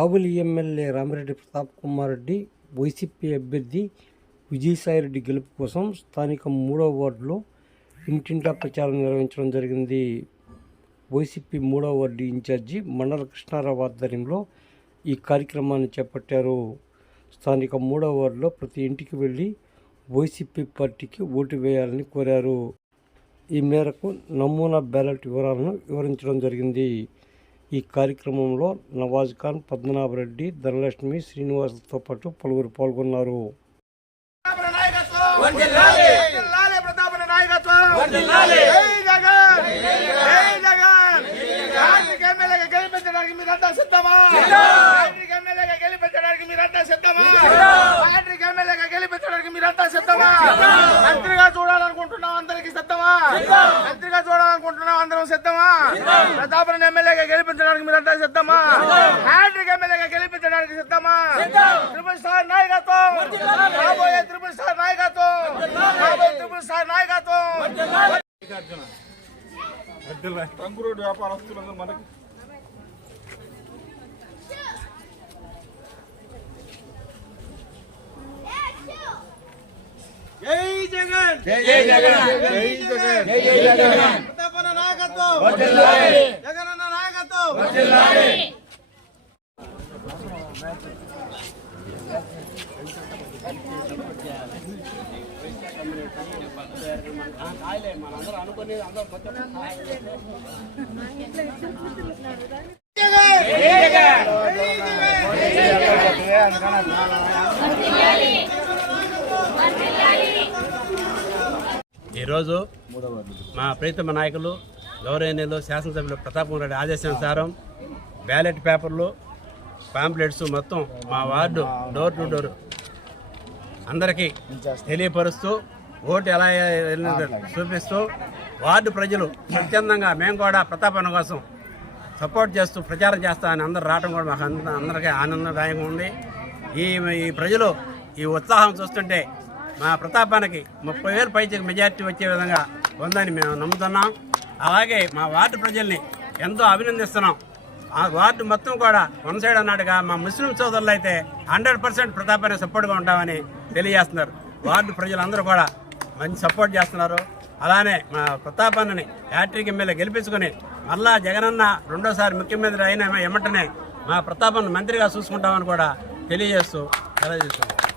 కావులి MLA Ramireddy Pratap Kumar Reddy YCP అభ్యర్థి విజయసాయిరెడ్డి గెలుపు కోసం స్థానిక మూడో వార్డులో ఇంటింటా ప్రచారం నిర్వహించడం జరిగింది. వైసీపీ మూడవ వార్డు ఇన్ఛార్జి మండల కృష్ణారావు ఆధ్వర్యంలో ఈ కార్యక్రమాన్ని చేపట్టారు. స్థానిక మూడవ వార్డులో ప్రతి ఇంటికి వెళ్ళి వైసీపీ పార్టీకి ఓటు వేయాలని కోరారు. ఈ మేరకు నమూనా బ్యాలెట్ వివరాలను వివరించడం జరిగింది. ఈ కార్యక్రమంలో నవాజ్ ఖాన్ పద్మనాభరెడ్డి ధనలక్ష్మి శ్రీనివాసులతో పాటు పలువురు పాల్గొన్నారు. మీరంతా సిద్ధమా? మంత్రిగా చూడాలనుకుంటున్నాం అందరికి సిద్ధమా? చూడాలనుకుంటున్నాం అందరం సిద్ధమా? ప్రతాపన ఎమ్మెల్యేగా గెలిపించడానికి మీరంతా సిద్ధమా? హ్యాట్రిక్ ఎమ్మెల్యేగా గెలిపించడానికి సిద్ధమా? ట్రిపుల్ స్టార్ నాయకత్వం. రాబోయే త్రిపుల్ స్టార్ నాయకత్వం. రాబోయే త్రిపుల్ స్టార్ నాయకత్వం. ట్రంక్ రోడ్డు వ్యాపారస్తులందరూ మనకి జై జగన్. జై జగన్. జై జగన్. జై జగన్. నాయకత్వం! జగనన్న నాయకత్వం! ఈరోజు మా ప్రీతమ నాయకులు గౌరవనీయులు శాసనసభ్యులు ప్రతాపం రెడ్డి ఆదేశానుసారం బ్యాలెట్ పేపర్లు పాంప్లెట్స్ మొత్తం మా వార్డు డోర్ టు డోర్ అందరికీ తెలియపరుస్తూ ఓటు ఎలా చూపిస్తూ వార్డు ప్రజలు స్వచ్ఛందంగా మేము కూడా ప్రతాపన్న కోసం సపోర్ట్ చేస్తూ ప్రచారం చేస్తామని అందరు రావడం కూడా మాకు అంద- అందరికీ ఆనందదాయకంగా ఉంది. ఈ ఈ ప్రజలు ఈ ఉత్సాహం చూస్తుంటే మా ప్రతాపానికి ముప్పై వేలు పైచకి మెజార్టీ వచ్చే విధంగా ఉందని మేము నమ్ముతున్నాం. అలాగే మా వార్డు ప్రజల్ని ఎంతో అభినందిస్తున్నాం. ఆ వార్డు మొత్తం కూడా వన్ సైడ్ అన్నట్టుగా మా ముస్లిం సోదరులు అయితే హండ్రెడ్ పర్సెంట్ ప్రతాపానికి సపోర్ట్గా ఉంటామని తెలియజేస్తున్నారు. వార్డు ప్రజలందరూ కూడా మంచి సపోర్ట్ చేస్తున్నారు. అలానే మా ప్రతాపన్నని యాట్రిక్ ఎమ్మెల్యే గెలిపించుకొని మళ్ళా జగనన్న రెండోసారి ముఖ్యమంత్రి అయిన ఎమ్మటనే మా ప్రతాపాన్ని మంత్రిగా చూసుకుంటామని కూడా తెలియజేస్తూ తెలియజేస్తున్నాం